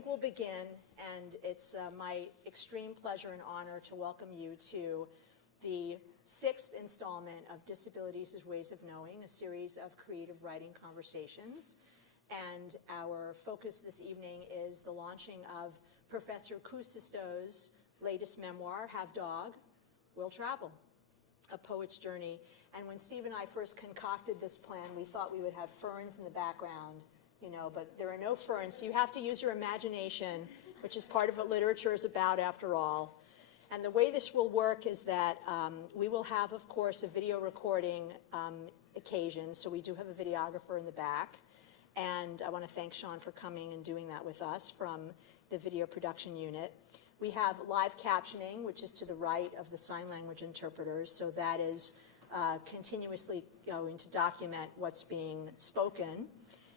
think we'll begin, and it's my extreme pleasure and honor to welcome you to the 6th installment of Disabilities as Ways of Knowing, a series of creative writing conversations. And our focus this evening is the launching of Professor Kuusisto's latest memoir, Have Dog, Will Travel, A Poet's Journey. And when Steve and I first concocted this plan, we thought we would have ferns in the background, you know, but there are no ferns, so you have to use your imagination, which is part of what literature is about after all. And the way this will work is that we will have, of course, a video recording occasion, so we do have a videographer in the back. And I want to thank Sean for coming and doing that with us from the video production unit. We have live captioning, which is to the right of the sign language interpreters, so that is continuously going to document what's being spoken.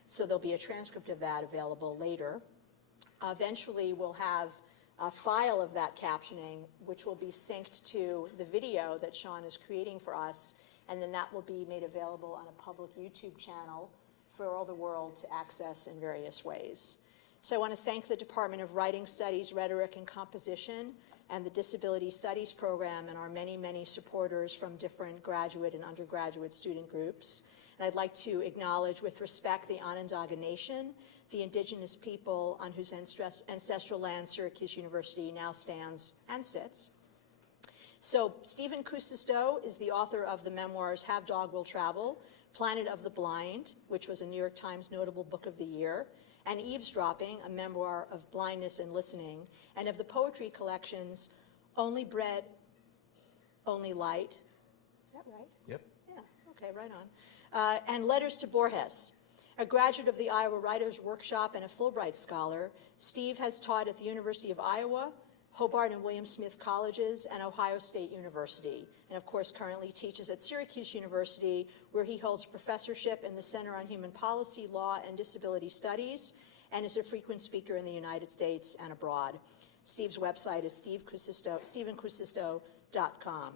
So there'll be a transcript of that available later. Eventually, we'll have a file of that captioning, which will be synced to the video that Sean is creating for us, and then that will be made available on a public YouTube channel for all the world to access in various ways. So I want to thank the Department of Writing Studies, Rhetoric, and Composition, and the Disability Studies program, and our many, many supporters from different graduate and undergraduate student groups. And I'd like to acknowledge with respect the Onondaga Nation, the indigenous people on whose ancestral land Syracuse University now stands and sits. So Steve Kuusisto is the author of the memoirs Have Dog, Will Travel, Planet of the Blind, which was a New York Times notable book of the year, and Eavesdropping, a memoir of blindness and listening, and of the poetry collections Only Bread, Only Light. Is that right? Yep. Yeah, okay, right on. And Letters to Borges. A graduate of the Iowa Writers Workshop and a Fulbright Scholar, Steve has taught at the University of Iowa, Hobart and William Smith Colleges, and Ohio State University. And of course, currently teaches at Syracuse University, where he holds a professorship in the Center on Human Policy, Law, and Disability Studies, and is a frequent speaker in the United States and abroad. Steve's website is stevenkuusisto.com.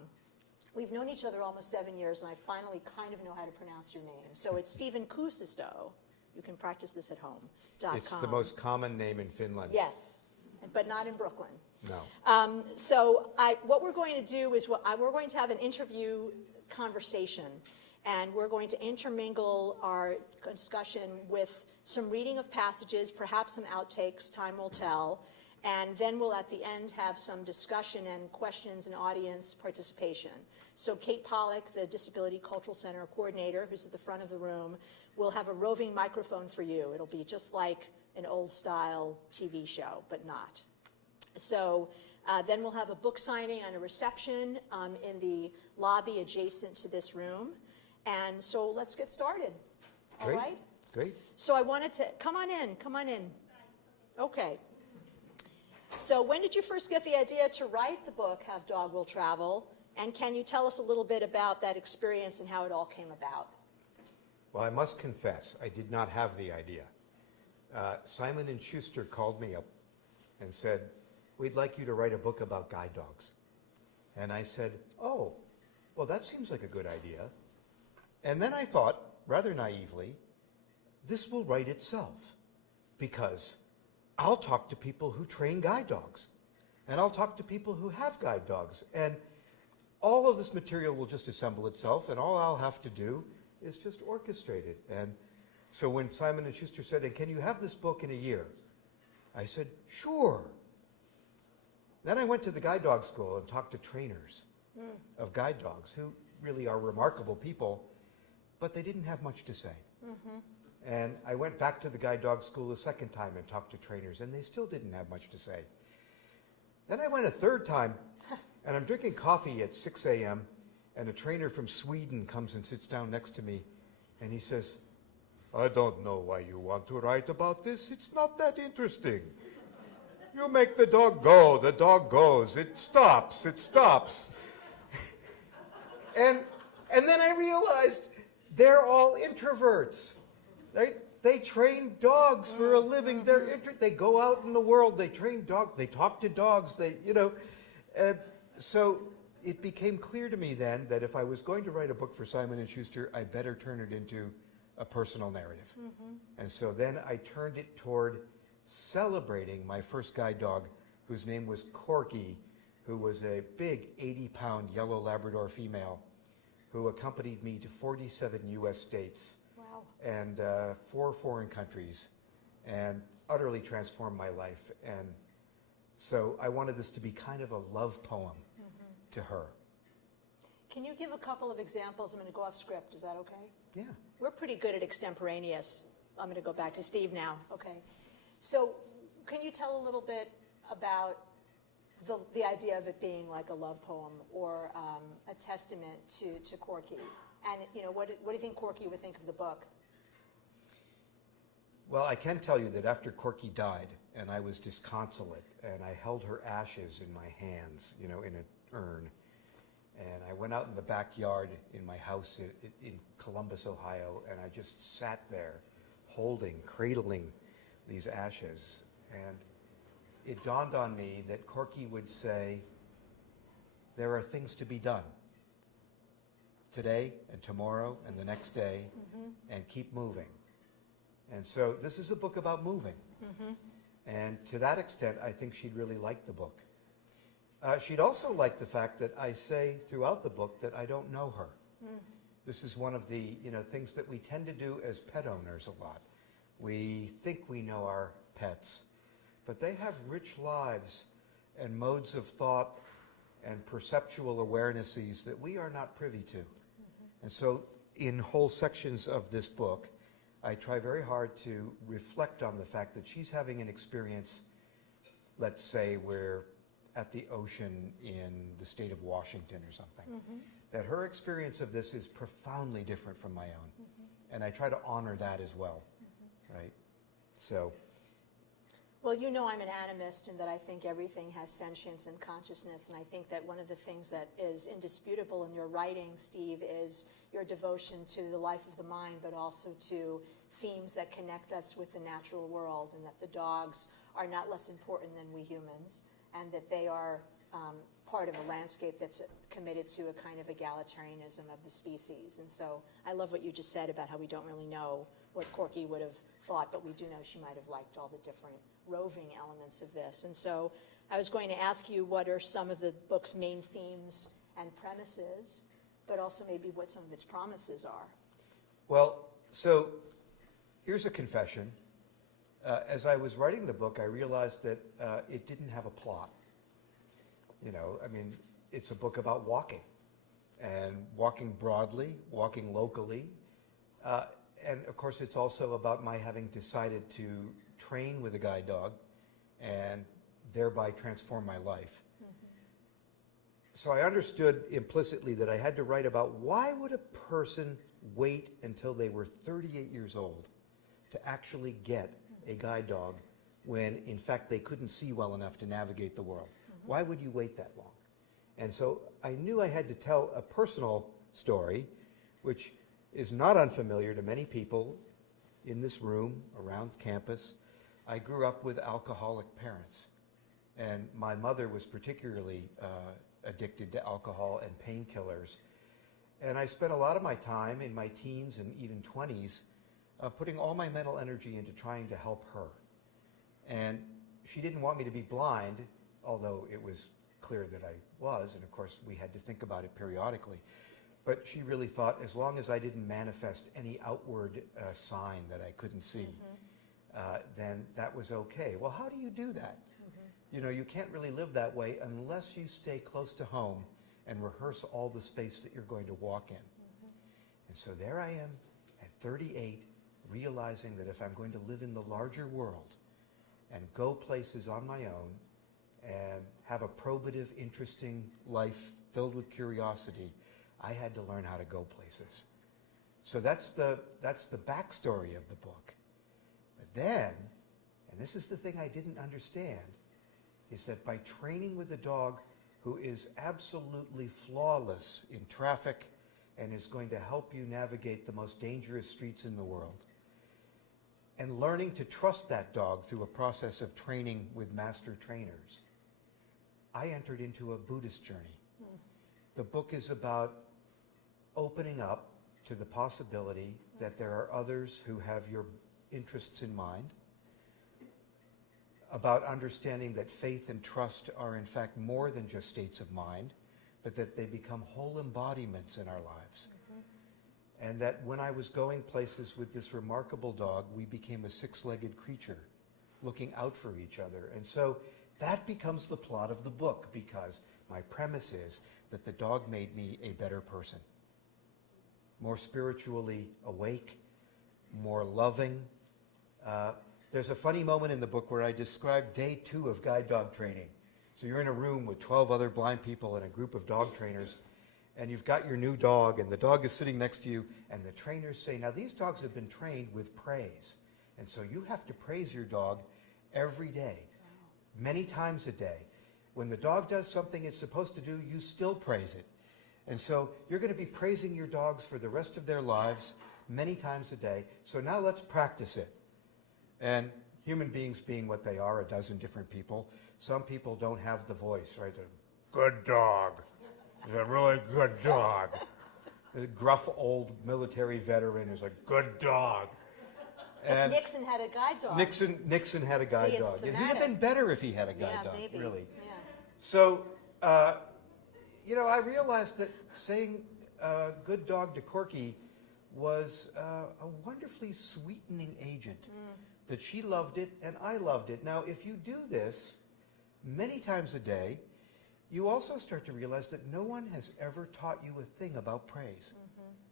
We've known each other almost 7 years, and I finally kind of know how to pronounce your name. So it's Stephen Kuusisto. You can practice this at home. It's the most common name in Finland. Yes, but not in Brooklyn. No. What we're going to do is we're going to have an interview conversation, and we're going to intermingle our discussion with some reading of passages, perhaps some outtakes, time will tell, and then we'll at the end have some discussion and questions and audience participation. So Kate Pollack, the Disability Cultural Center coordinator, who's at the front of the room, will have a roving microphone for you. It'll be just like an old-style TV show, but not. So then we'll have a book signing and a reception in the lobby adjacent to this room. And so let's get started. All Great. right? Great. So I wanted to, come on in. Okay. So when did you first get the idea to write the book, Have Dog, Will Travel? And can you tell us a little bit about that experience and how it all came about? Well, I must confess, I did not have the idea. Simon & Schuster called me up and said, we'd like you to write a book about guide dogs. And I said, oh, well, that seems like a good idea. And then I thought, rather naively, this will write itself, because I'll talk to people who train guide dogs, and I'll talk to people who have guide dogs, and all of this material will just assemble itself, and all I'll have to do is just orchestrate it. And so when Simon & Schuster said, and can you have this book in a year? I said, sure. Then I went to the guide dog school and talked to trainers of guide dogs, who really are remarkable people, but they didn't have much to say. And I went back to the guide dog school a second time and talked to trainers, and they still didn't have much to say. Then I went a third time, and I'm drinking coffee at 6 a.m., and a trainer from Sweden comes and sits down next to me, and he says, I don't know why you want to write about this. It's not that interesting. You make the dog go, the dog goes. It stops, it stops. And then I realized they're all introverts. They train dogs for a living. They go out in the world. They train dogs. They talk to dogs. So it became clear to me then that if I was going to write a book for Simon & Schuster, I better turn it into a personal narrative. And so then I turned it toward celebrating my first guide dog, whose name was Corky, who was a big 80-pound yellow Labrador female who accompanied me to 47 U.S. states. Wow. And 4 foreign countries, and utterly transformed my life. And so I wanted this to be kind of a love poem to her. Can you give a couple of examples? I'm going to go off script. Is that okay? Yeah. We're pretty good at extemporaneous. I'm going to go back to Steve now. Okay. So can you tell a little bit about the idea of it being like a love poem or a testament to Corky? And, you know, what do you think Corky would think of the book? Well, I can tell you that after Corky died, and I was disconsolate, and I held her ashes in my hands, you know, in an urn, and I went out in the backyard in my house in Columbus, Ohio, and I just sat there holding, cradling these ashes. And it dawned on me that Corky would say, there are things to be done today and tomorrow and the next day, and keep moving. And so this is a book about moving. And to that extent, I think she'd really like the book. She'd also like the fact that I say throughout the book that I don't know her. This is one of the things that we tend to do as pet owners a lot. We think we know our pets, but they have rich lives and modes of thought and perceptual awarenesses that we are not privy to. And so in whole sections of this book, I try very hard to reflect on the fact that she's having an experience. Let's say we're at the ocean in the state of Washington or something. That her experience of this is profoundly different from my own. And I try to honor that as well, right? So. Well, you know I'm an animist and that I think everything has sentience and consciousness, and I think that one of the things that is indisputable in your writing, Steve, is your devotion to the life of the mind, but also to themes that connect us with the natural world, and that the dogs are not less important than we humans, and that they are part of a landscape that's committed to a kind of egalitarianism of the species. And so I love what you just said about how we don't really know what Corky would have thought, but we do know she might have liked all the different roving elements of this. And so I was going to ask you what are some of the book's main themes and premises, but also maybe what some of its promises are. Well, so here's a confession. As I was writing the book, I realized that it didn't have a plot. You know, I mean, it's a book about walking, and walking broadly, walking locally. And of course, it's also about my having decided to train with a guide dog and thereby transform my life. So I understood implicitly that I had to write about why would a person wait until they were 38 years old to actually get a guide dog when in fact they couldn't see well enough to navigate the world. Why would you wait that long? And so I knew I had to tell a personal story, which is not unfamiliar to many people in this room, around campus. I grew up with alcoholic parents, and my mother was particularly addicted to alcohol and painkillers. And I spent a lot of my time in my teens and even 20s putting all my mental energy into trying to help her. And she didn't want me to be blind, although it was clear that I was, and of course we had to think about it periodically. But she really thought as long as I didn't manifest any outward sign that I couldn't see, then that was okay. Well, how do you do that? You know, you can't really live that way unless you stay close to home and rehearse all the space that you're going to walk in. And so there I am at 38, realizing that if I'm going to live in the larger world and go places on my own and have a probative, interesting life filled with curiosity, I had to learn how to go places. So that's the backstory of the book. But then, and this is the thing I didn't understand, is that by training with a dog who is absolutely flawless in traffic and is going to help you navigate the most dangerous streets in the world, and learning to trust that dog through a process of training with master trainers, I entered into a Buddhist journey. The book is about opening up to the possibility that there are others who have your interests in mind, about understanding that faith and trust are in fact more than just states of mind, but that they become whole embodiments in our lives. And that when I was going places with this remarkable dog, we became a six-legged creature looking out for each other. And so that becomes the plot of the book, because my premise is that the dog made me a better person, more spiritually awake, more loving. There's a funny moment in the book where I describe day 2 of guide dog training. So you're in a room with 12 other blind people and a group of dog trainers, and you've got your new dog, and the dog is sitting next to you, and the trainers say, now these dogs have been trained with praise, and so you have to praise your dog every day, many times a day. When the dog does something it's supposed to do, you still praise it. And so you're going to be praising your dogs for the rest of their lives many times a day, so now let's practice it. And human beings being what they are, a dozen different people, some people don't have the voice, right? Good dog. He's a really good dog. A gruff old military veteran is a good dog. If Nixon had a guide dog. Nixon had a guide See, dog. He'd have been better if he had a guide dog, maybe. really. Yeah. So, I realized that saying good dog to Corky was a wonderfully sweetening agent, that she loved it and I loved it. Now, if you do this many times a day, you also start to realize that no one has ever taught you a thing about praise.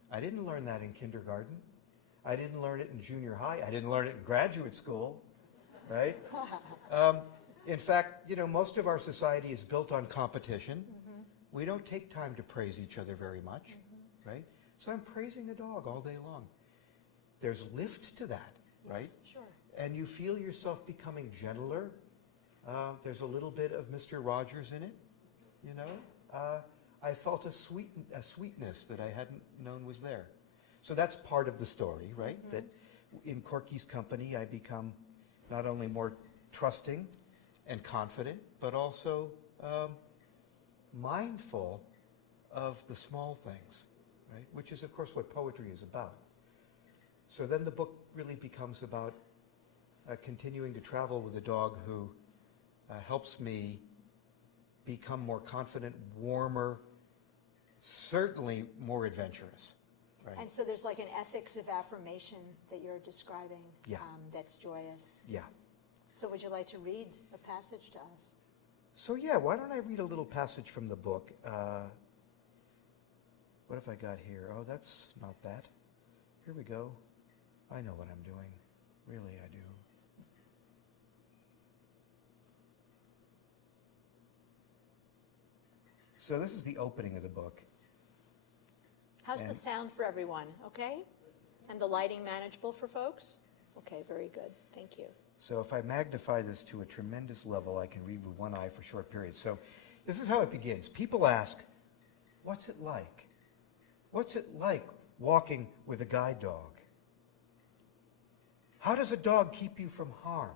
I didn't learn that in kindergarten. I didn't learn it in junior high. I didn't learn it in graduate school, right? In fact, most of our society is built on competition. We don't take time to praise each other very much, right? So I'm praising a dog all day long. There's lift to that, right? Yes, sure. And you feel yourself becoming gentler. There's a little bit of Mr. Rogers in it, I felt a sweetness that I hadn't known was there. So that's part of the story, right? That in Corky's company, I become not only more trusting and confident, but also mindful of the small things, right? Which is, of course, what poetry is about. So then the book really becomes about continuing to travel with a dog who helps me become more confident, warmer, certainly more adventurous. Right. And so there's like an ethics of affirmation that you're describing. Yeah. That's joyous. Yeah. So would you like to read a passage to us? So yeah, why don't I read a little passage from the book? What have I got here? Oh, that's not that. Here we go. I know what I'm doing. Really, I do. So this is the opening of the book. How's the sound for everyone? Okay? And the lighting manageable for folks? Okay, very good. Thank you. So if I magnify this to a tremendous level, I can read with one eye for short periods. So this is how it begins. People ask, what's it like? What's it like walking with a guide dog? How does a dog keep you from harm?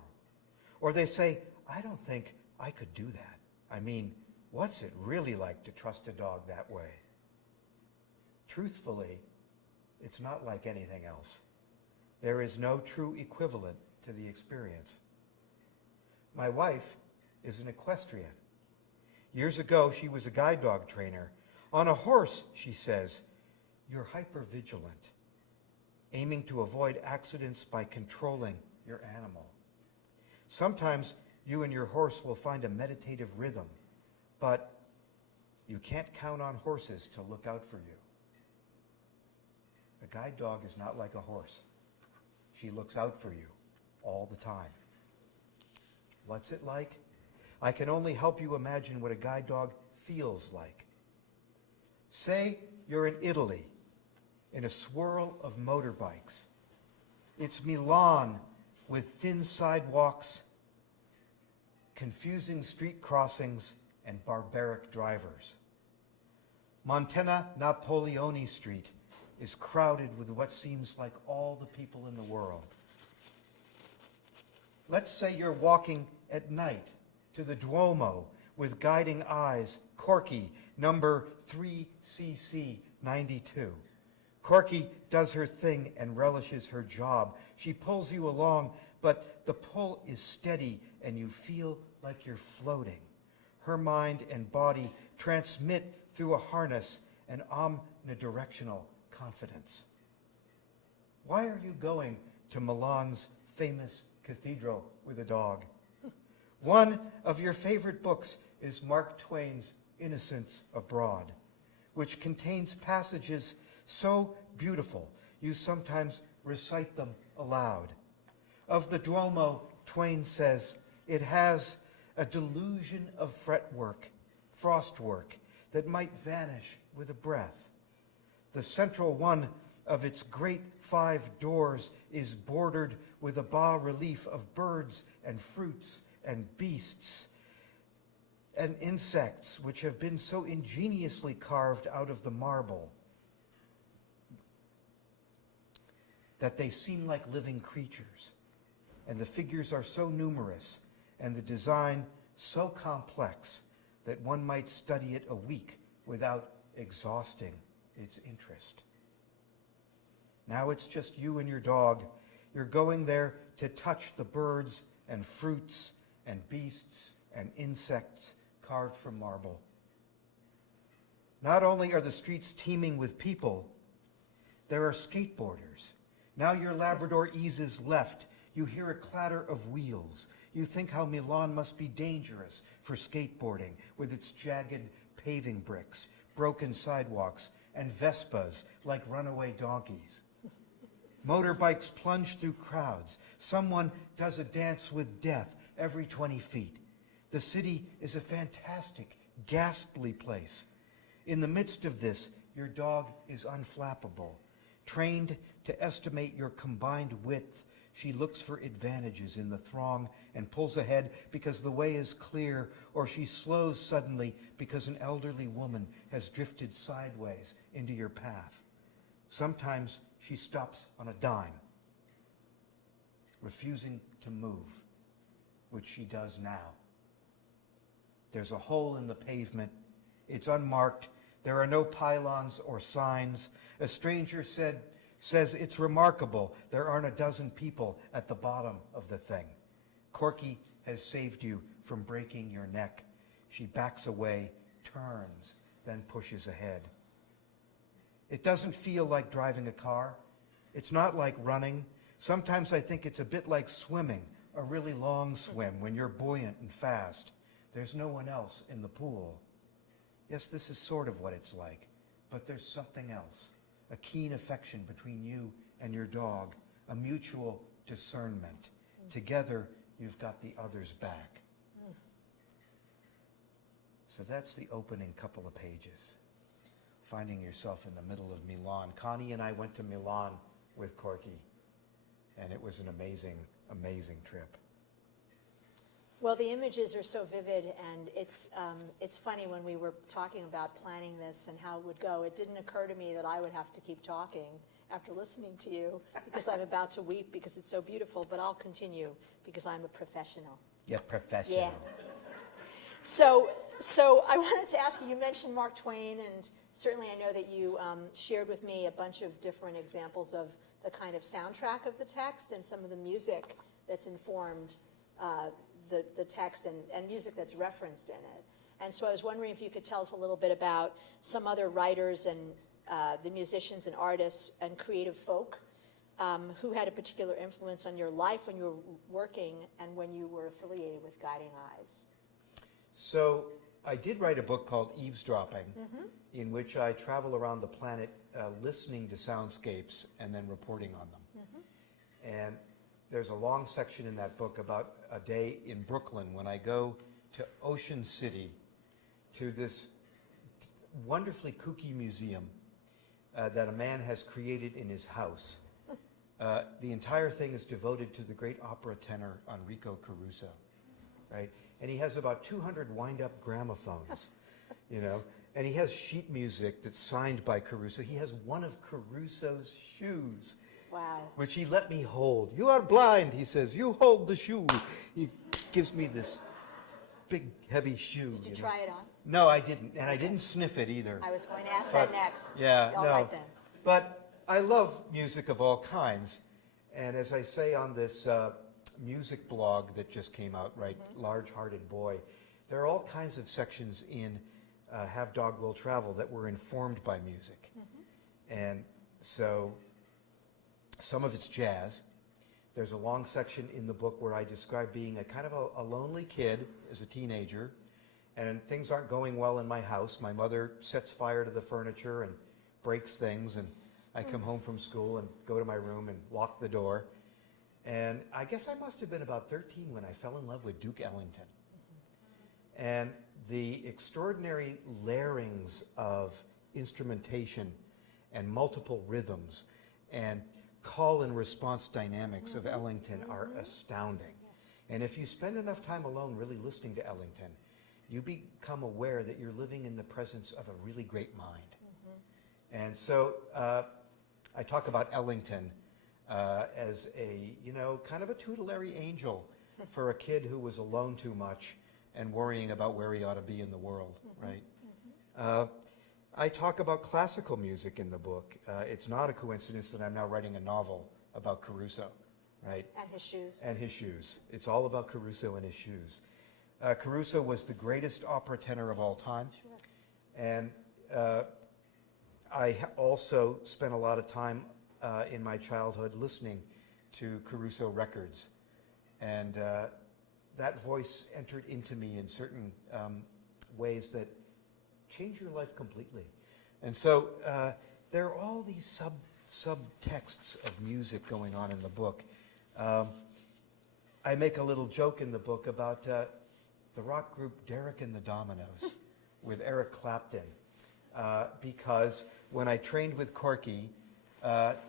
Or they say, I don't think I could do that. I mean, what's it really like to trust a dog that way? Truthfully, it's not like anything else. There is no true equivalent to the experience. My wife is an equestrian. Years ago, she was a guide dog trainer. On a horse, she says, you're hypervigilant, aiming to avoid accidents by controlling your animal. Sometimes you and your horse will find a meditative rhythm, but you can't count on horses to look out for you. A guide dog is not like a horse. She looks out for you all the time. What's it like? I can only help you imagine what a guide dog feels like. Say you're in Italy in a swirl of motorbikes. It's Milan with thin sidewalks, confusing street crossings, and barbaric drivers. Montana Napoleone Street is crowded with what seems like all the people in the world. Let's say you're walking at night to the Duomo with guiding eyes, Corky, number 3CC92. Corky does her thing and relishes her job. She pulls you along but the pull is steady and you feel like you're floating. Her mind and body transmit through a harness an omnidirectional confidence. Why are you going to Milan's famous cathedral with a dog? One of your favorite books is Mark Twain's Innocents Abroad, which contains passages so beautiful you sometimes recite them aloud. Of the Duomo, Twain says, it has a delusion of fretwork, frostwork, that might vanish with a breath. The central one of its great 5 doors is bordered with a bas-relief of birds and fruits and beasts and insects which have been so ingeniously carved out of the marble that they seem like living creatures. And the figures are so numerous and the design so complex that one might study it a week without exhausting its interest. Now it's just you and your dog. You're going there to touch the birds and fruits and beasts and insects carved from marble. Not only are the streets teeming with people, there are skateboarders. Now your Labrador eases left. You hear a clatter of wheels. You think how Milan must be dangerous for skateboarding with its jagged paving bricks, broken sidewalks, and Vespas like runaway donkeys. Motorbikes plunge through crowds. Someone does a dance with death every 20 feet. The city is a fantastic, ghastly place. In the midst of this, your dog is unflappable. Trained to estimate your combined width, she looks for advantages in the throng and pulls ahead because the way is clear, or she slows suddenly because an elderly woman has drifted sideways into your path. Sometimes she stops on a dime, refusing to move, which she does now. There's a hole in the pavement. It's unmarked. There are no pylons or signs. A stranger says it's remarkable there aren't a dozen people at the bottom of the thing. Corky has saved you from breaking your neck. She backs away, turns, then pushes ahead. It doesn't feel like driving a car. It's not like running. Sometimes I think it's a bit like swimming, a really long swim when you're buoyant and fast. There's no one else in the pool. Yes, this is sort of what it's like, but there's something else. A keen affection between you and your dog, a mutual discernment. Together, you've got the other's back. So that's the opening couple of pages. Finding yourself in the middle of Milan. Connie and I went to Milan with Corky, and it was an amazing, amazing trip. Well, the images are so vivid, and it's funny when we were talking about planning this and how it would go. It didn't occur to me that I would have to keep talking after listening to you because I'm about to weep because it's so beautiful, but I'll continue because I'm a professional. Yeah, professional. Yeah. So I wanted to ask you, you mentioned Mark Twain, and certainly I know that you shared with me a bunch of different examples of the kind of soundtrack of the text and some of the music that's informed the text and music that's referenced in it. And so I was wondering if you could tell us a little bit about some other writers and the musicians and artists and creative folk who had a particular influence on your life when you were working and when you were affiliated with Guiding Eyes. So I did write a book called Eavesdropping, in which I travel around the planet listening to soundscapes and then reporting on them. And there's a long section in that book about a day in Brooklyn when I go to Ocean City to this wonderfully kooky museum that a man has created in his house. The entire thing is devoted to the great opera tenor Enrico Caruso, right? And he has about 200 wind-up gramophones, you know, and he has sheet music that's signed by Caruso. He has one of Caruso's shoes. Wow. Which he let me hold. You are blind, he says. You hold the shoe. He gives me this big, heavy shoe. Did you try it on? No, I didn't. And I didn't sniff it either. I was going to ask that next. Yeah, All no. right then. But I love music of all kinds. And as I say on this music blog that just came out, right? Large Hearted Boy. There are all kinds of sections in Have Dog Will Travel that were informed by music. And so some of it's jazz. There's a long section in the book where I describe being a kind of a lonely kid as a teenager, and things aren't going well in my house. My mother sets fire to the furniture and breaks things, and I come home from school and go to my room and lock the door. And I guess I must have been about 13 when I fell in love with Duke Ellington. And the extraordinary layerings of instrumentation and multiple rhythms and call and response dynamics of Ellington are astounding. Yes. And if you spend enough time alone really listening to Ellington, you become aware that you're living in the presence of a really great mind. And so I talk about Ellington as a, kind of a tutelary angel for a kid who was alone too much and worrying about where he ought to be in the world, right? I talk about classical music in the book. It's not a coincidence that I'm now writing a novel about Caruso, right? And his shoes. And his shoes. It's all about Caruso and his shoes. Caruso was the greatest opera tenor of all time. Sure. And I also spent a lot of time in my childhood listening to Caruso records. And that voice entered into me in certain ways that change your life completely. And so there are all these subtexts of music going on in the book. I make a little joke in the book about the rock group Derek and the Dominoes with Eric Clapton, because when I trained with Corky,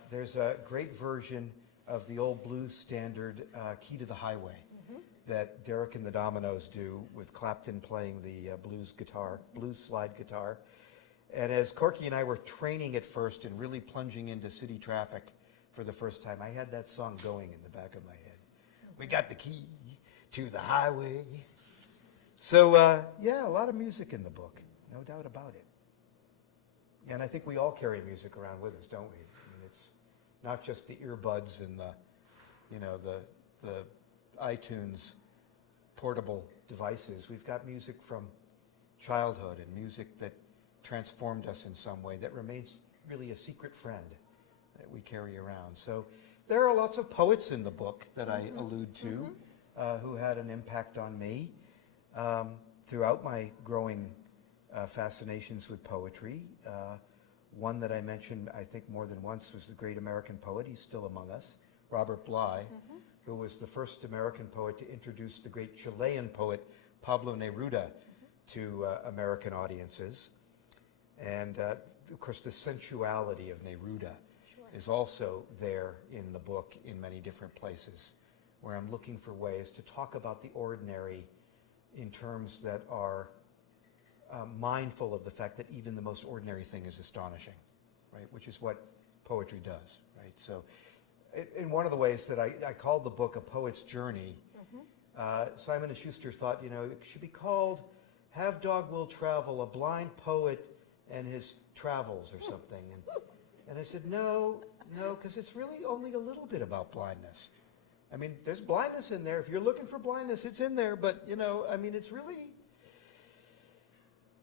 there's a great version of the old blues standard Key to the Highway that Derek and the Dominoes do, with Clapton playing the blues slide guitar. And as Corky and I were training at first and really plunging into city traffic for the first time, I had that song going in the back of my head. We got the key to the highway. So, yeah, a lot of music in the book, no doubt about it. And I think we all carry music around with us, don't we? I mean, it's not just the earbuds and the iTunes portable devices. We've got music from childhood and music that transformed us in some way that remains really a secret friend that we carry around. So there are lots of poets in the book that I allude to who had an impact on me throughout my growing fascinations with poetry. One that I mentioned, I think, more than once was the great American poet. He's still among us, Robert Bly, who was the first American poet to introduce the great Chilean poet Pablo Neruda to American audiences. And, of course, the sensuality of Neruda is also there in the book in many different places, where I'm looking for ways to talk about the ordinary in terms that are mindful of the fact that even the most ordinary thing is astonishing, right? Which is what poetry does, right? So in one of the ways that I called the book A Poet's Journey, Simon & Schuster thought, it should be called Have Dog Will Travel, A Blind Poet and His Travels or something. And I said, no, because it's really only a little bit about blindness. I mean, there's blindness in there. If you're looking for blindness, it's in there. But, it's really...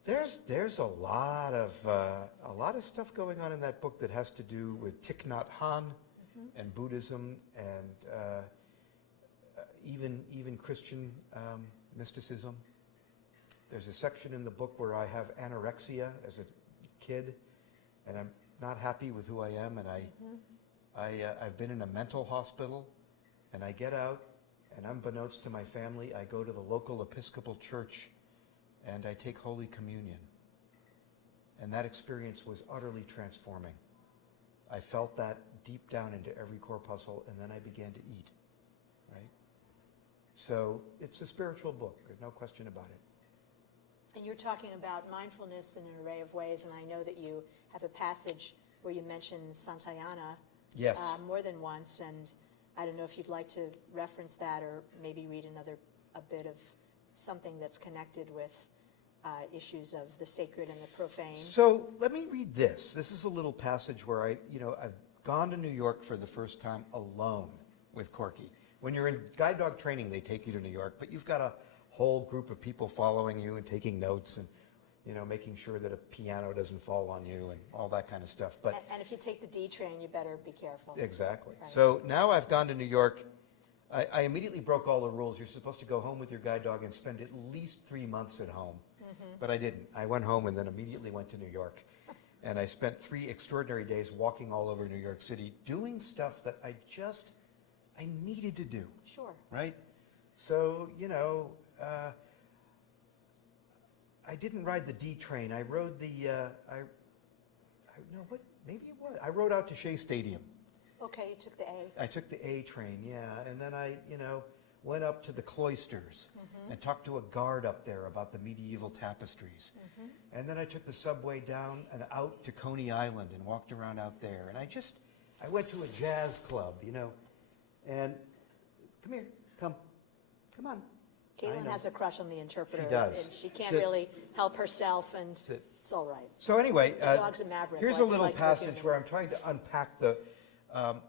There's a lot of stuff going on in that book that has to do with Thich Nhat Hanh and Buddhism and even Christian mysticism. There's a section in the book where I have anorexia as a kid, and I'm not happy with who I am, and I've been in a mental hospital, and I get out, and unbeknownst to my family, I go to the local Episcopal church and I take Holy Communion. And that experience was utterly transforming. I felt that deep down into every corpuscle, and then I began to eat, right? So it's a spiritual book. There's no question about it. And you're talking about mindfulness in an array of ways, and I know that you have a passage where you mention Santayana more than once, and I don't know if you'd like to reference that or maybe read a bit of something that's connected with issues of the sacred and the profane. So let me read this. This is a little passage where I've gone to New York for the first time alone with Corky. when you're in guide dog training, they take you to New York, but you've got a whole group of people following you and taking notes and, you know, making sure that a piano doesn't fall on you and all that kind of stuff. But And if you take the D train, you better be careful. exactly. Right. So now I've gone to New York. I immediately broke all the rules. You're supposed to go home with your guide dog and spend at least 3 months at home. But I didn't. I went home and then immediately went to New York. And I spent 3 extraordinary days walking all over New York City, doing stuff that I needed to do. Sure. Right? So, you know, I didn't ride the D train. I rode the, no, what, maybe it was. I rode out to Shea Stadium. Okay, you took the A. I took the A train, yeah. And then I, you know, went up to the cloisters and talked to a guard up there about the medieval tapestries. And then I took the subway down and out to Coney Island and walked around out there. And I went to a jazz club, you know, and come here, come on. Kaitlyn has a crush on the interpreter. She does. And she can't Sit. really help herself, and Sit. it's all right. So anyway, The dog's a maverick. here's a like- little like passage Kaitlyn. where I'm trying to unpack the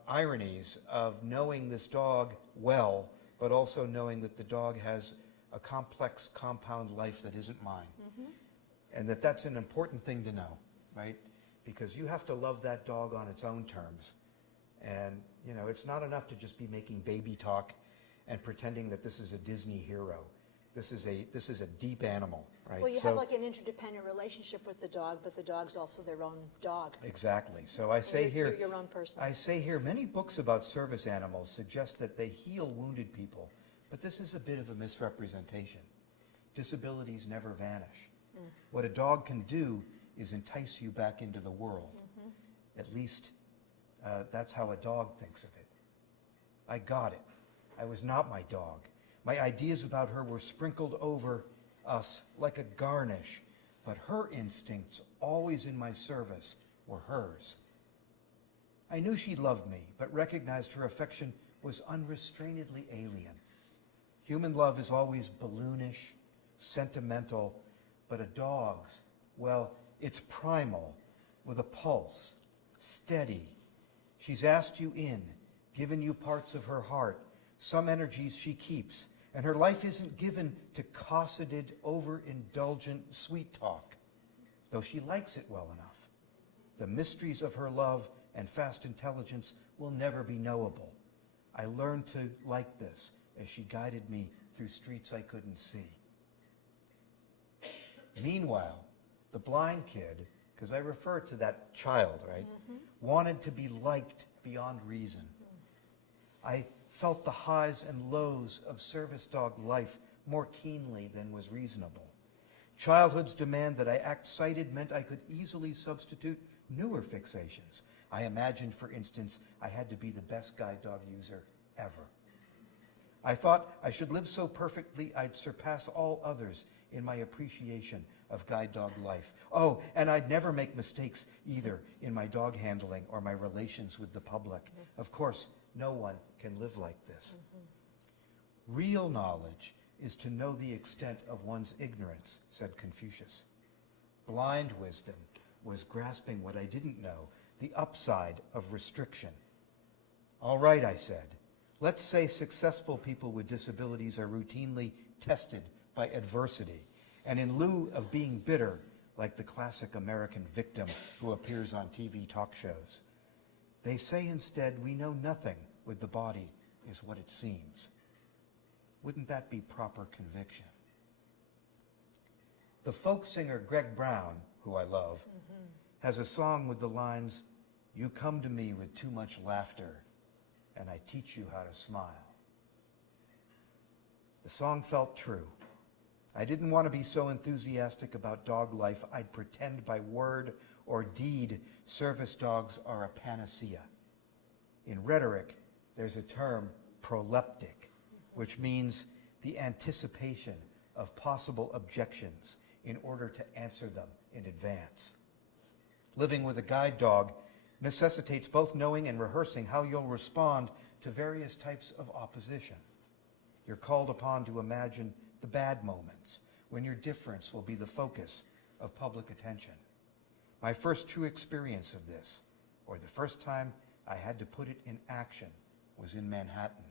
ironies of knowing this dog well, but also knowing that the dog has a complex compound life that isn't mine. And that's an important thing to know, right? Because you have to love that dog on its own terms. And, you know, it's not enough to just be making baby talk and pretending that this is a Disney hero. This is a deep animal, right? Well, you So- have like an interdependent relationship with the dog, but the dog's also their own dog. Exactly. So I say You're here, your own person. I say here, many books about service animals suggest that they heal wounded people, but this is a bit of a misrepresentation. Disabilities never vanish. What a dog can do is entice you back into the world. At least that's how a dog thinks of it. I got it. I was not my dog. My ideas about her were sprinkled over us like a garnish, but her instincts, always in my service, were hers. I knew she loved me, but recognized her affection was unrestrainedly alien. Human love is always balloonish, sentimental, but a dog's, well, it's primal, with a pulse, steady. She's asked you in, given you parts of her heart, some energies she keeps, and her life isn't given to cosseted, overindulgent sweet talk, though she likes it well enough. The mysteries of her love and fast intelligence will never be knowable. I learned to like this as she guided me through streets I couldn't see. Meanwhile, the blind kid, because I refer to that child, right, wanted to be liked beyond reason. I felt the highs and lows of service dog life more keenly than was reasonable. Childhood's demand that I act sighted meant I could easily substitute newer fixations. I imagined, for instance, I had to be the best guide dog user ever. I thought I should live so perfectly I'd surpass all others in my appreciation of guide dog life. Oh, and I'd never make mistakes either in my dog handling or my relations with the public. Of course, no one can live like this. Real knowledge is to know the extent of one's ignorance, said Confucius. Blind wisdom was grasping what I didn't know, the upside of restriction. All right, I said. Let's say successful people with disabilities are routinely tested by adversity, and in lieu of being bitter, like the classic American victim who appears on TV talk shows, they say instead, we know nothing with the body is what it seems. Wouldn't that be proper conviction? The folk singer Greg Brown, who I love, has a song with the lines, "You come to me with too much laughter, and I teach you how to smile." The song felt true. I didn't want to be so enthusiastic about dog life I'd pretend by word or deed service dogs are a panacea. In rhetoric, there's a term, proleptic, which means the anticipation of possible objections in order to answer them in advance. Living with a guide dog necessitates both knowing and rehearsing how you'll respond to various types of opposition. You're called upon to imagine the bad moments when your difference will be the focus of public attention. My first true experience of this, or the first time I had to put it in action, was in Manhattan.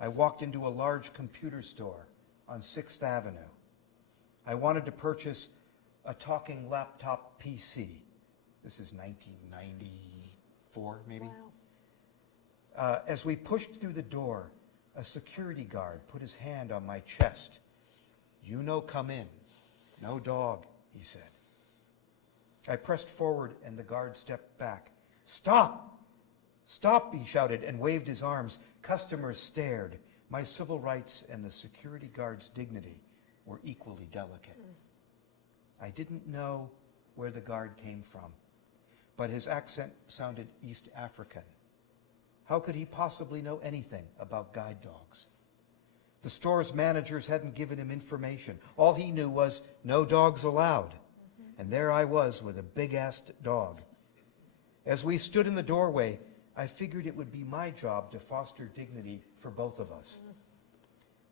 I walked into a large computer store on 6th Avenue. I wanted to purchase a talking laptop PC. This is 1994, maybe? Wow. As we pushed through the door, a security guard put his hand on my chest. "You no come in. No dog," he said. I pressed forward and the guard stepped back. "Stop! Stop!" he shouted and waved his arms. Customers stared. My civil rights and the security guard's dignity were equally delicate. I didn't know where the guard came from, but his accent sounded East African. How could he possibly know anything about guide dogs? The store's managers hadn't given him information. All he knew was no dogs allowed. And there I was with a big-assed dog. As we stood in the doorway, I figured it would be my job to foster dignity for both of us.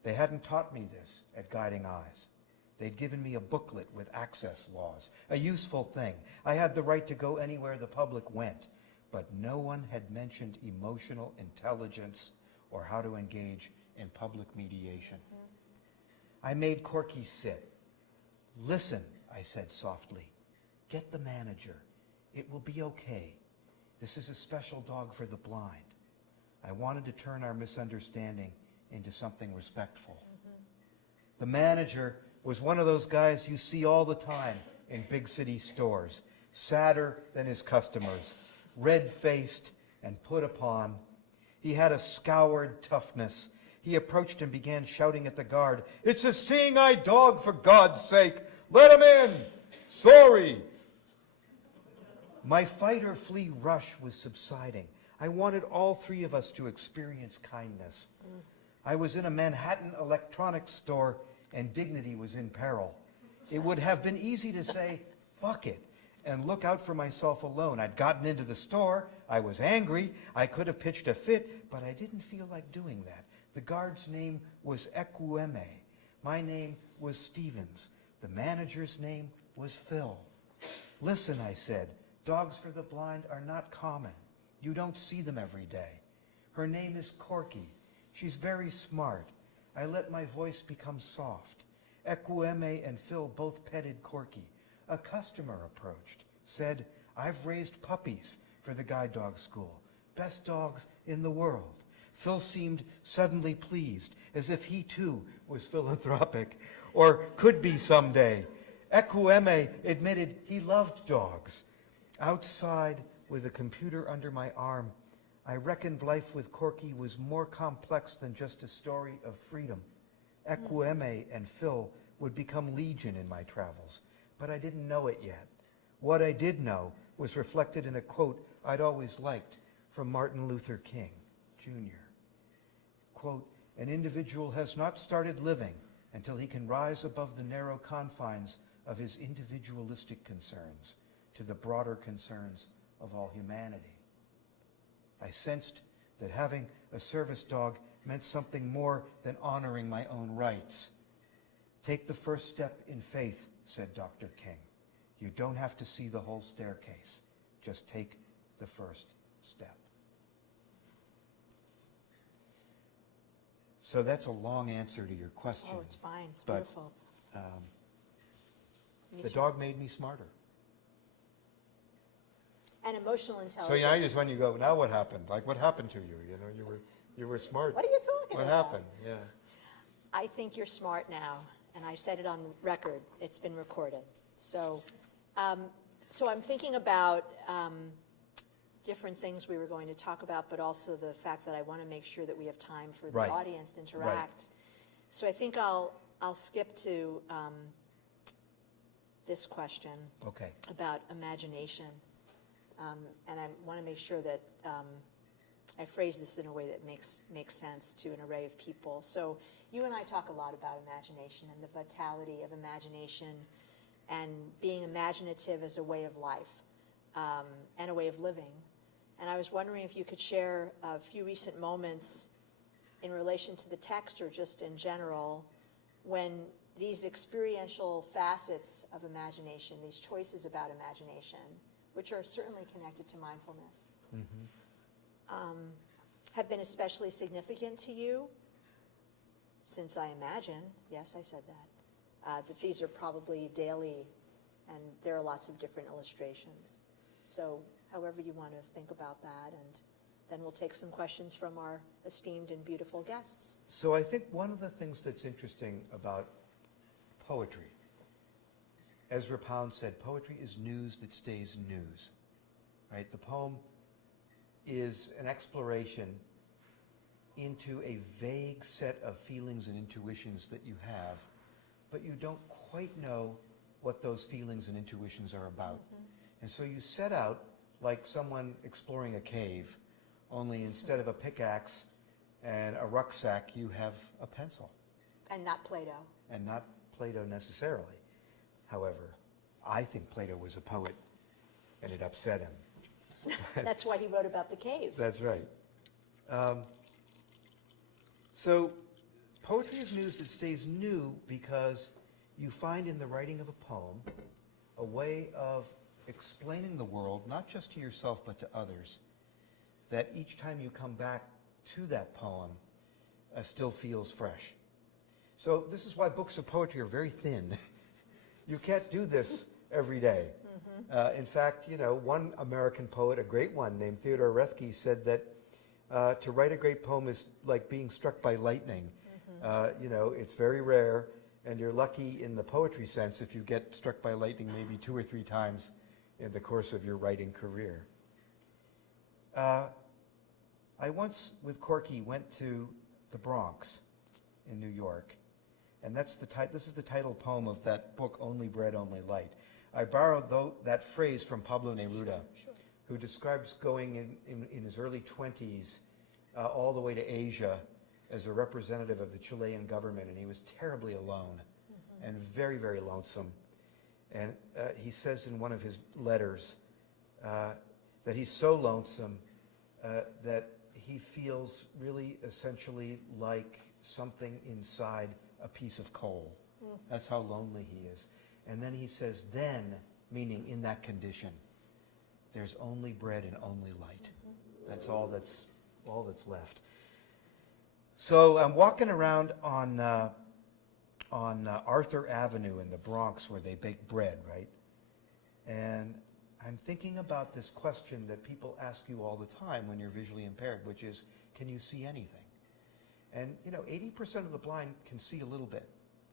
They hadn't taught me this at Guiding Eyes. They'd given me a booklet with access laws, a useful thing. I had the right to go anywhere the public went, but no one had mentioned emotional intelligence or how to engage in public mediation. I made Corky sit. "Listen," I said softly. "Get the manager. It will be okay. This is a special dog for the blind." I wanted to turn our misunderstanding into something respectful. The manager was one of those guys you see all the time in big city stores, sadder than his customers, red-faced and put upon. He had a scoured toughness. He approached and began shouting at the guard, "It's a seeing-eye dog, for God's sake! Let him in! Sorry!" My fight-or-flee rush was subsiding. I wanted all three of us to experience kindness. I was in a Manhattan electronics store, and dignity was in peril. It would have been easy to say, "Fuck it," and look out for myself alone. I'd gotten into the store. I was angry. I could have pitched a fit, but I didn't feel like doing that. The guard's name was Ekwueme. My name was Stevens. The manager's name was Phil. "Listen," I said, "dogs for the blind are not common. You don't see them every day. Her name is Corky. She's very smart." I let my voice become soft. Ekwueme and Phil both petted Corky. A customer approached, said, "I've raised puppies for the guide dog school. Best dogs in the world." Phil seemed suddenly pleased, as if he too was philanthropic, or could be someday. Ekwueme admitted he loved dogs. Outside, with a computer under my arm, I reckoned life with Corky was more complex than just a story of freedom. Ekwueme and Phil would become legion in my travels, but I didn't know it yet. What I did know was reflected in a quote I'd always liked from Martin Luther King, Jr. Quote, "An individual has not started living until he can rise above the narrow confines of his individualistic concerns to the broader concerns of all humanity." I sensed that having a service dog meant something more than honoring my own rights. "Take the first step in faith," said Dr. King. "You don't have to see the whole staircase. Just take the first step." So that's a long answer to your question. Oh, it's fine. It's but, beautiful. The dog made me smarter. And emotional intelligence. So now just when you go, now what happened? Like, what happened to you? You know, you were smart. What are you talking What about? happened? Yeah. I think you're smart now, and I said it on record. It's been recorded. So, so I'm thinking about different things we were going to talk about, but also the fact that I want to make sure that we have time for the Right. audience to interact. Right. So I think I'll skip to this question Okay. about imagination. And I want to make sure that I phrase this in a way that makes sense to an array of people. So you and I talk a lot about imagination and the vitality of imagination and being imaginative as a way of life and a way of living. And I was wondering if you could share a few recent moments in relation to the text or just in general when these experiential facets of imagination, these choices about imagination, which are certainly connected to mindfulness, have been especially significant to you, since I imagine, yes, I said that these are probably daily, and there are lots of different illustrations. So however you want to think about that, and then we'll take some questions from our esteemed and beautiful guests. So I think one of the things that's interesting about poetry, Ezra Pound said, poetry is news that stays news, right? The poem is an exploration into a vague set of feelings and intuitions that you have, but you don't quite know what those feelings and intuitions are about. And so you set out like someone exploring a cave, only instead of a pickaxe and a rucksack, you have a pencil. And not Plato. And not Plato necessarily. However, I think Plato was a poet, and it upset him. That's why he wrote about the cave. That's right. So poetry is news that stays new because you find in the writing of a poem a way of explaining the world, not just to yourself but to others, that each time you come back to that poem still feels fresh. So this is why books of poetry are very thin. You can't do this every day. In fact, you know, one American poet, a great one named Theodore Roethke, said that to write a great poem is like being struck by lightning. You know, it's very rare, and you're lucky in the poetry sense if you get struck by lightning maybe 2 or 3 times in the course of your writing career. I once, with Corky, went to the Bronx in New York, and this is the title poem of that book, Only Bread, Only Light. I borrowed that phrase from Pablo Neruda, who describes going in his early 20s all the way to Asia as a representative of the Chilean government, and he was terribly alone and very, very lonesome. And he says in one of his letters that he's so lonesome that he feels really essentially like something inside a piece of coal. That's how lonely he is. And then he says, then, meaning in that condition, there's only bread and only light. That's all that's left. So I'm walking around on Arthur Avenue in the Bronx where they bake bread, right? And I'm thinking about this question that people ask you all the time when you're visually impaired, which is, can you see anything? And, you know, 80% of the blind can see a little bit.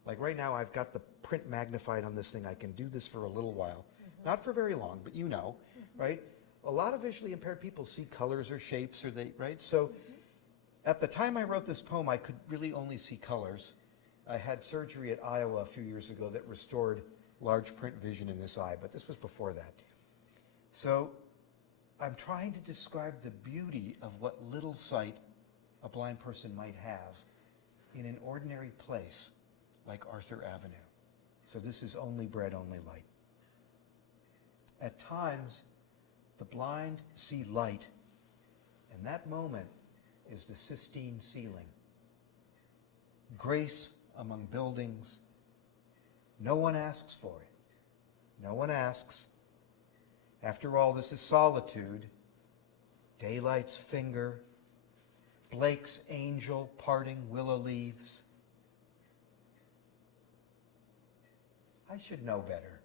Like right now, I've got the print magnified on this thing. I can do this for a little while. Not for very long, but you know, right? A lot of visually impaired people see colors or shapes, or right? So at the time I wrote this poem, I could really only see colors. I had surgery at Iowa a few years ago that restored large print vision in this eye, but this was before that. So I'm trying to describe the beauty of what little sight a blind person might have in an ordinary place like Arthur Avenue. So this is Only Bread, Only Light. At times, the blind see light, and that moment is the Sistine ceiling. Grace among buildings. No one asks for it. No one asks. After all, this is solitude. Daylight's finger. Blake's angel parting willow leaves. I should know better.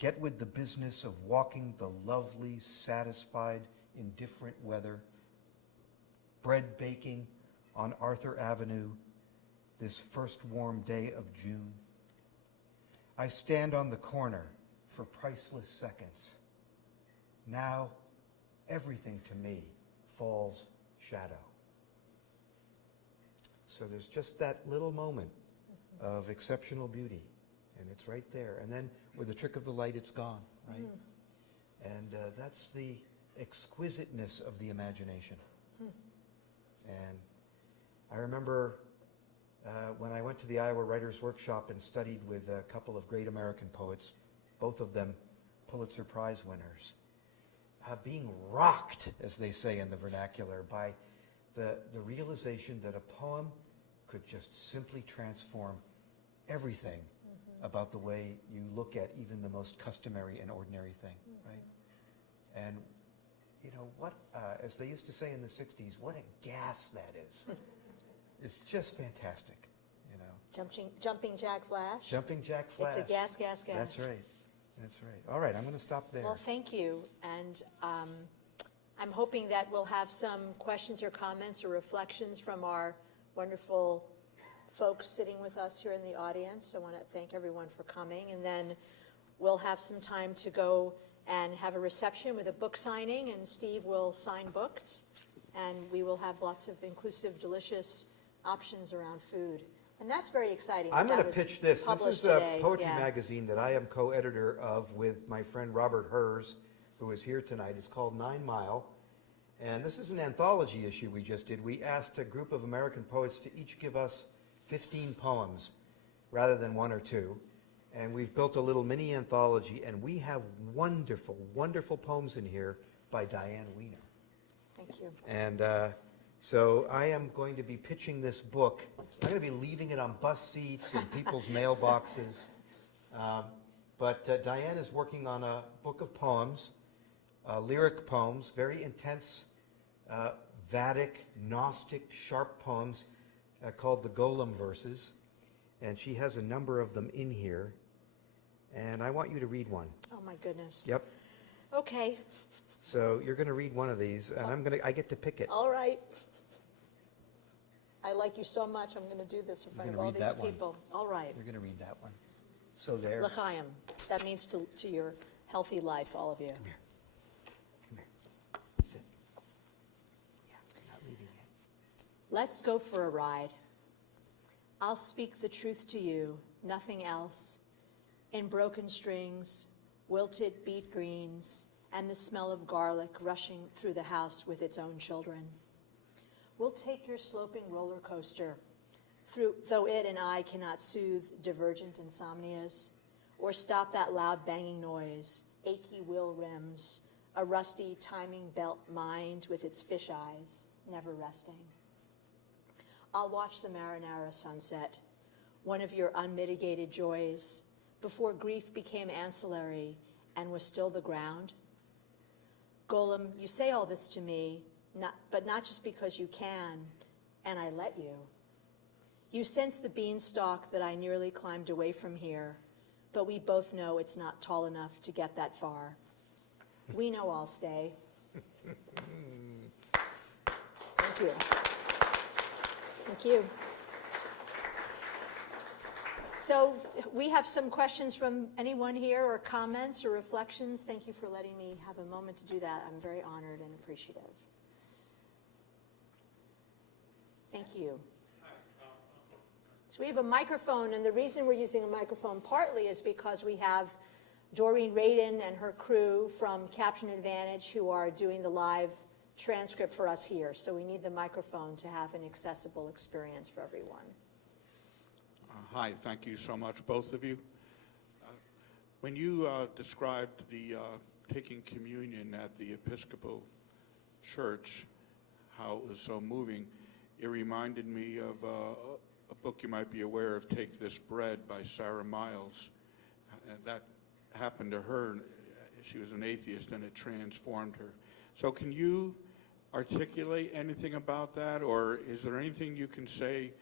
Get with the business of walking the lovely, satisfied, indifferent weather. Bread baking on Arthur Avenue this first warm day of June. I stand on the corner for priceless seconds. Now, everything to me falls shadow. So there's just that little moment of exceptional beauty, and it's right there. And then with the trick of the light, it's gone, right? And that's the exquisiteness of the imagination. And I remember when I went to the Iowa Writers' Workshop and studied with a couple of great American poets, both of them Pulitzer Prize winners, being rocked, as they say in the vernacular, by the realization that a poem could just simply transform everything about the way you look at even the most customary and ordinary thing, right? And, you know, what, as they used to say in the 60s, what a gas that is. is just fantastic, you know. Jumping Jack Flash. Jumping Jack Flash. It's a gas. That's right. That's right. All right, I'm going to stop there. Well, thank you. And I'm hoping that we'll have some questions or comments or reflections from our wonderful folks sitting with us here in the audience. I want to thank everyone for coming. And then we'll have some time to go and have a reception with a book signing, and Steve will sign books. And we will have lots of inclusive, delicious options around food. And that's very exciting. I'm going to was pitch this. This published is a today. poetry Yeah. magazine that I am co-editor of with my friend Robert Hers, who is here tonight. It's called 9 Mile. And this is an anthology issue we just did. We asked a group of American poets to each give us 15 poems rather than 1 or 2. And we've built a little mini anthology, and we have wonderful, wonderful poems in here by Diane Wiener. Thank you. And so I am going to be pitching this book. I'm going to be leaving it on bus seats and people's mailboxes. But Diane is working on a book of poems, lyric poems, very intense, Vedic, Gnostic, sharp poems called the Golem Verses. And she has a number of them in here. And I want you to read one. Oh, my goodness. Yep. Okay. So you're going to read one of these, and I get to pick it. All right. I like you so much. I'm going to do this in front of gonna all read these that one. people. All right. You're going to read that one. So there. L'chaim. That means to your healthy life, all of you. Come here. Come here. Sit. Yeah, not leaving yet. Let's go for a ride. I'll speak the truth to you, nothing else. In broken strings, wilted beet greens, and the smell of garlic rushing through the house with its own children. We'll take your sloping roller coaster, though it and I cannot soothe divergent insomnias, or stop that loud banging noise, achy wheel rims, a rusty timing belt mind with its fish eyes, never resting. I'll watch the marinara sunset, one of your unmitigated joys, before grief became ancillary and was still the ground. Golem, you say all this to me, but not just because you can, and I let you. You sense the beanstalk that I nearly climbed away from here, but we both know it's not tall enough to get that far. We know I'll stay. Thank you. Thank you. So we have some questions from anyone here, or comments or reflections. Thank you for letting me have a moment to do that. I'm very honored and appreciative. Thank you. So we have a microphone, and the reason we're using a microphone partly is because we have Doreen Radin and her crew from Caption Advantage who are doing the live transcript for us here. So we need the microphone to have an accessible experience for everyone. Hi, thank you so much, both of you. When you described the taking communion at the Episcopal Church, how it was so moving, it reminded me of a book you might be aware of, Take This Bread by Sarah Miles. And that happened to her. She was an atheist, and it transformed her. So can you articulate anything about that, or is there anything you can say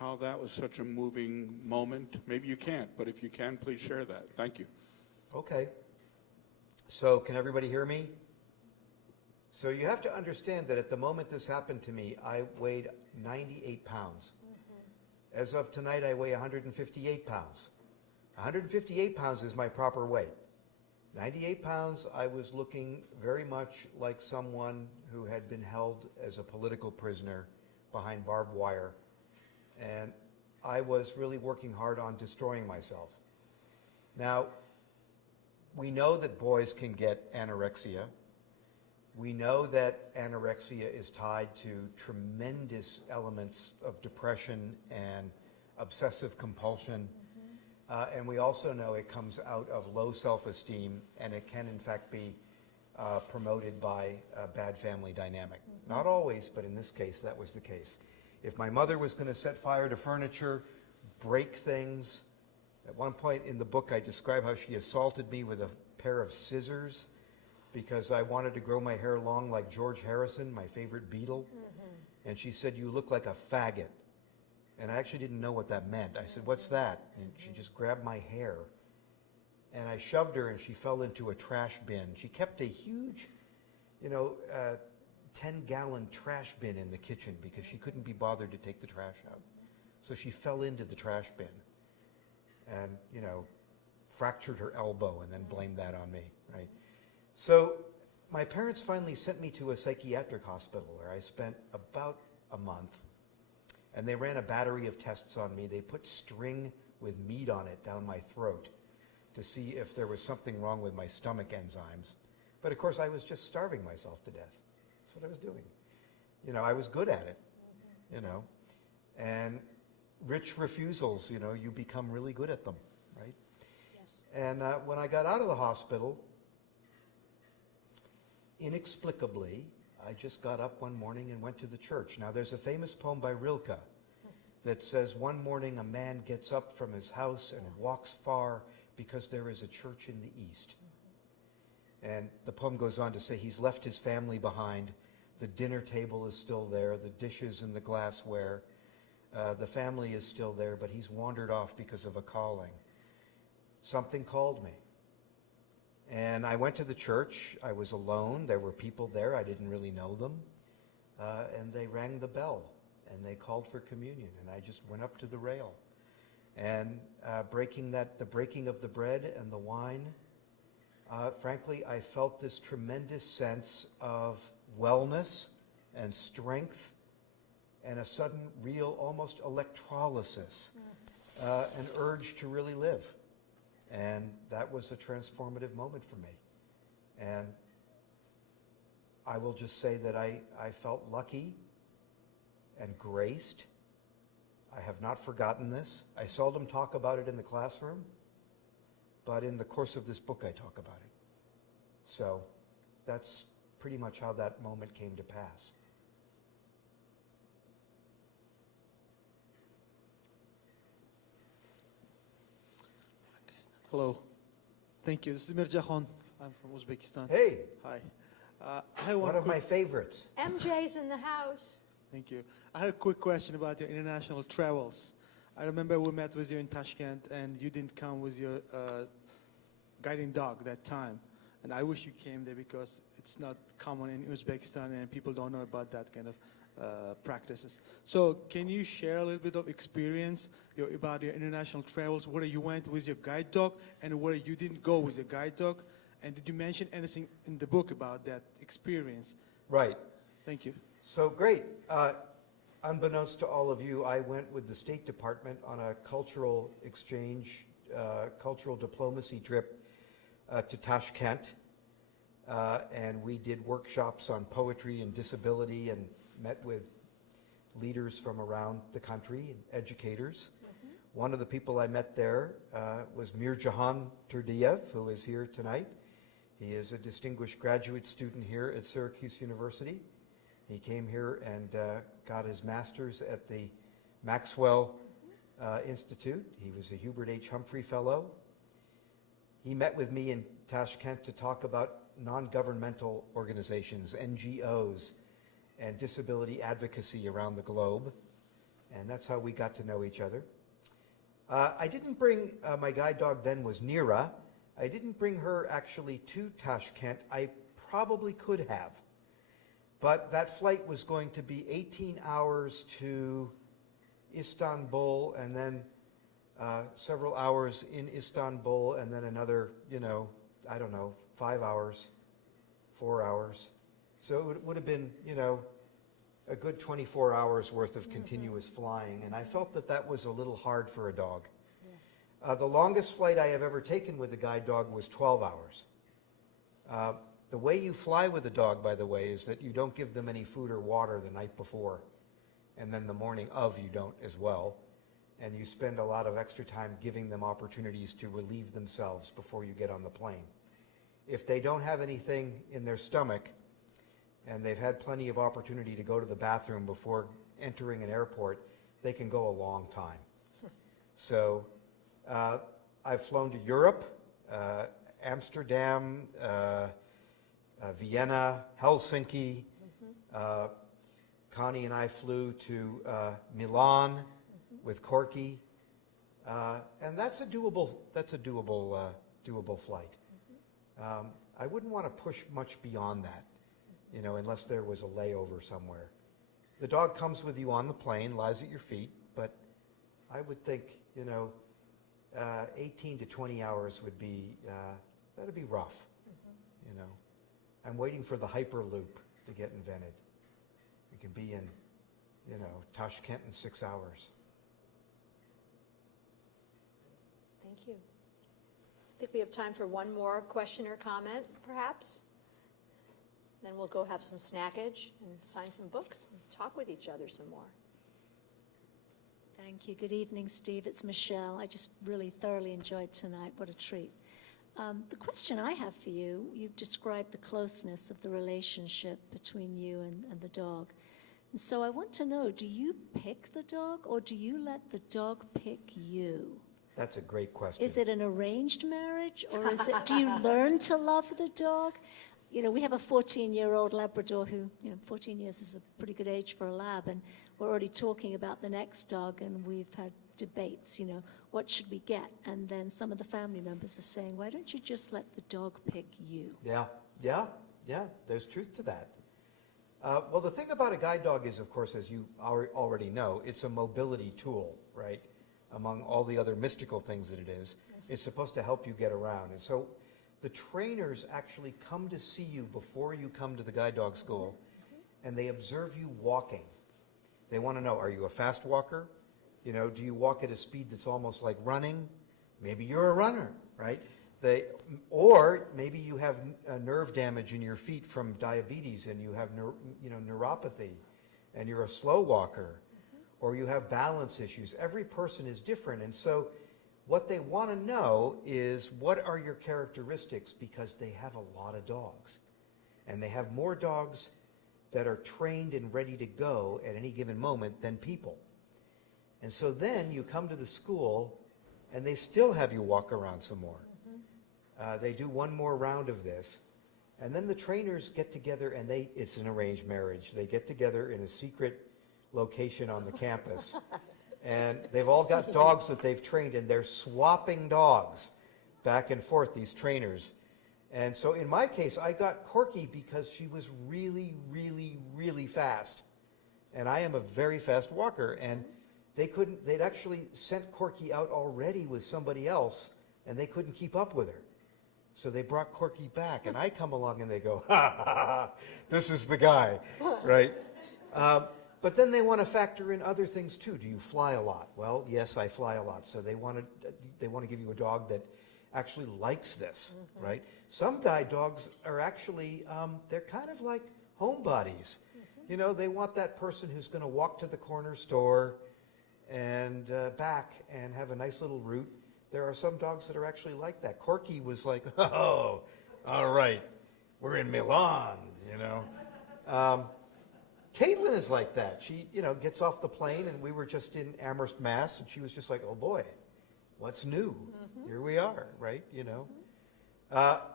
how that was such a moving moment? Maybe you can't, but if you can, please share that. Thank you. Okay. So can everybody hear me? So you have to understand that at the moment this happened to me, I weighed 98 pounds. As of tonight, I weigh 158 pounds. 158 pounds is my proper weight. 98 pounds, I was looking very much like someone who had been held as a political prisoner behind barbed wire. And I was really working hard on destroying myself. Now, we know that boys can get anorexia. We know that anorexia is tied to tremendous elements of depression and obsessive compulsion. And we also know it comes out of low self-esteem, and it can in fact be promoted by a bad family dynamic. Not always, but in this case, that was the case. If my mother was going to set fire to furniture, break things, at one point in the book I describe how she assaulted me with a pair of scissors because I wanted to grow my hair long like George Harrison, my favorite Beatle. And she said, "You look like a faggot." And I actually didn't know what that meant. I said, "What's that?" And she just grabbed my hair. And I shoved her, and she fell into a trash bin. She kept a huge, 10-gallon trash bin in the kitchen because she couldn't be bothered to take the trash out. So she fell into the trash bin and, fractured her elbow and then blamed that on me, right? So my parents finally sent me to a psychiatric hospital where I spent about a month. And they ran a battery of tests on me. They put string with meat on it down my throat to see if there was something wrong with my stomach enzymes. But of course, I was just starving myself to death. That's what I was doing. I was good at it, And rich refusals, you become really good at them, right? Yes. And when I got out of the hospital, inexplicably, I just got up one morning and went to the church. Now, there's a famous poem by Rilke that says, "One morning a man gets up from his house and walks far because there is a church in the east." And the poem goes on to say he's left his family behind. The dinner table is still there, the dishes and the glassware. The family is still there, but he's wandered off because of a calling. Something called me. And I went to the church. I was alone. There were people there. I didn't really know them. And they rang the bell, and they called for communion. And I just went up to the rail. And the breaking of the bread and the wine, frankly, I felt this tremendous sense of wellness and strength and a sudden, real, almost electrolysis, an urge to really live. And that was a transformative moment for me. And I will just say that I felt lucky and graced. I have not forgotten this. I seldom talk about it in the classroom, but in the course of this book, I talk about it. So that's pretty much how that moment came to pass. Hello. Thank you. This is Mirjahan. I'm from Uzbekistan. Hey, Hi. I have one of my favorites. MJ's in the house. Thank you. I have a quick question about your international travels. I remember we met with you in Tashkent, and you didn't come with your guiding dog that time. And I wish you came there because it's not common in Uzbekistan, and people don't know about that kind of practices. So can you share a little bit of experience about your international travels, where you went with your guide dog and where you didn't go with your guide dog? And did you mention anything in the book about that experience? Right. Thank you. So great. Unbeknownst to all of you, I went with the State Department on a cultural exchange, cultural diplomacy trip to Tashkent. And we did workshops on poetry and disability and met with leaders from around the country and educators. One of the people I met there was Mirjahan Turdiev, who is here tonight. He is a distinguished graduate student here at Syracuse University. He came here and got his master's at the Maxwell Institute. He was a Hubert H. Humphrey Fellow. He met with me in Tashkent to talk about non-governmental organizations, NGOs, and disability advocacy around the globe. And that's how we got to know each other. I didn't bring, my guide dog then was Nira. I didn't bring her actually to Tashkent. I probably could have. But that flight was going to be 18 hours to Istanbul, and then several hours in Istanbul, and then another, 5 hours, 4 hours. So it would have been, a good 24 hours worth of continuous flying. And I felt that that was a little hard for a dog. Yeah. The longest flight I have ever taken with a guide dog was 12 hours. The way you fly with a dog, by the way, is that you don't give them any food or water the night before. And then the morning of, you don't as well. And you spend a lot of extra time giving them opportunities to relieve themselves before you get on the plane. If they don't have anything in their stomach, and they've had plenty of opportunity to go to the bathroom before entering an airport, they can go a long time. So I've flown to Europe, Amsterdam, Vienna, Helsinki. Connie and I flew to Milan, with Corky, and that's a doable flight. I wouldn't want to push much beyond that, unless there was a layover somewhere. The dog comes with you on the plane, lies at your feet, but I would think, 18 to 20 hours would be, that'd be rough, I'm waiting for the Hyperloop to get invented. It can be in, Tashkent in 6 hours. Thank you. I think we have time for one more question or comment, perhaps. Then we'll go have some snackage and sign some books and talk with each other some more. Thank you. Good evening, Steve. It's Michelle. I just really thoroughly enjoyed tonight. What a treat. The question I have for you, you've described the closeness of the relationship between you and the dog. And so I want to know, do you pick the dog or do you let the dog pick you? That's a great question. Is it an arranged marriage or do you learn to love the dog? We have a 14-year-old Labrador who, 14 years is a pretty good age for a lab, and we're already talking about the next dog, and we've had debates, what should we get? And then some of the family members are saying, why don't you just let the dog pick you? Yeah, there's truth to that. Well, the thing about a guide dog is, of course, as you already know, it's a mobility tool, right? Among all the other mystical things that it is, it's supposed to help you get around. And so the trainers actually come to see you before you come to the guide dog school, and they observe you walking. They want to know, are you a fast walker? Do you walk at a speed that's almost like running? Maybe you're a runner, right? Or maybe you have nerve damage in your feet from diabetes and you have neuropathy and you're a slow walker, or you have balance issues. Every person is different, and so what they want to know is, what are your characteristics, because they have a lot of dogs. And they have more dogs that are trained and ready to go at any given moment than people. And so then you come to the school and they still have you walk around some more. They do one more round of this. And then the trainers get together and it's an arranged marriage. They get together in a secret location on the campus. And they've all got dogs that they've trained, and they're swapping dogs back and forth, these trainers. And so in my case, I got Corky because she was really, really, really fast. And I am a very fast walker. And they'd actually sent Corky out already with somebody else, and they couldn't keep up with her. So they brought Corky back, and I come along and they go, ha, ha, ha, this is the guy, right? But then they want to factor in other things too. Do you fly a lot? Well, yes, I fly a lot. So they want to give you a dog that actually likes this, right? Some guide dogs are actually, they're kind of like homebodies. They want that person who's going to walk to the corner store and back and have a nice little route. There are some dogs that are actually like that. Corky was like, oh, all right, we're in Milan, Kaitlin is like that. She, gets off the plane, and we were just in Amherst, Mass, and she was just like, oh boy, what's new? Here we are, right?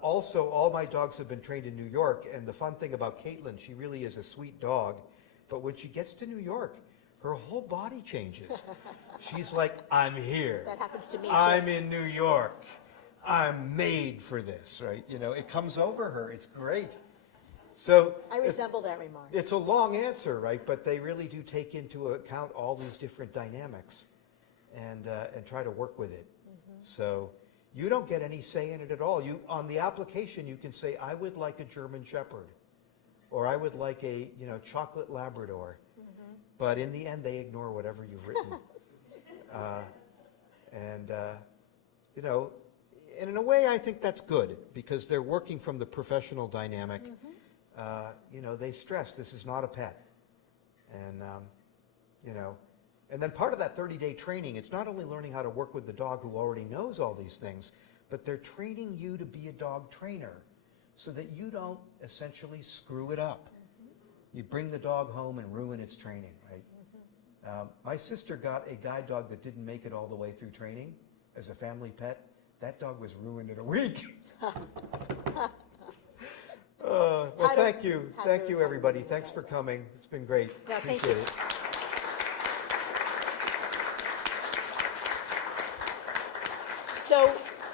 Also, all my dogs have been trained in New York, and the fun thing about Kaitlin, she really is a sweet dog, but when she gets to New York, her whole body changes. She's like, I'm here. That happens to me too. I'm in New York. I'm made for this, right? It comes over her. It's great. So I resemble that remark. It's a long answer, right? But they really do take into account all these different dynamics and try to work with it. So you don't get any say in it at all. On the application, you can say, I would like a German Shepherd, or I would like a chocolate Labrador. But in the end, they ignore whatever you've written. And in a way, I think that's good, because they're working from the professional dynamic. They stress this is not a pet. And, and then part of that 30-day training, it's not only learning how to work with the dog who already knows all these things, but they're training you to be a dog trainer so that you don't essentially screw it up. You bring the dog home and ruin its training, right? My sister got a guide dog that didn't make it all the way through training as a family pet. That dog was ruined in a week. Well, thank you. Thank you, everybody. Thanks for coming. It's been great. Yeah, thank Appreciate you. it. So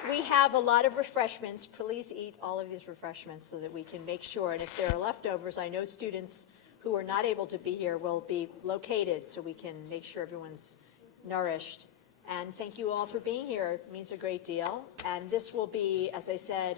we have a lot of refreshments. Please eat all of these refreshments so that we can make sure. And if there are leftovers, I know students who are not able to be here will be located so we can make sure everyone's nourished. And thank you all for being here. It means a great deal. And this will be, as I said,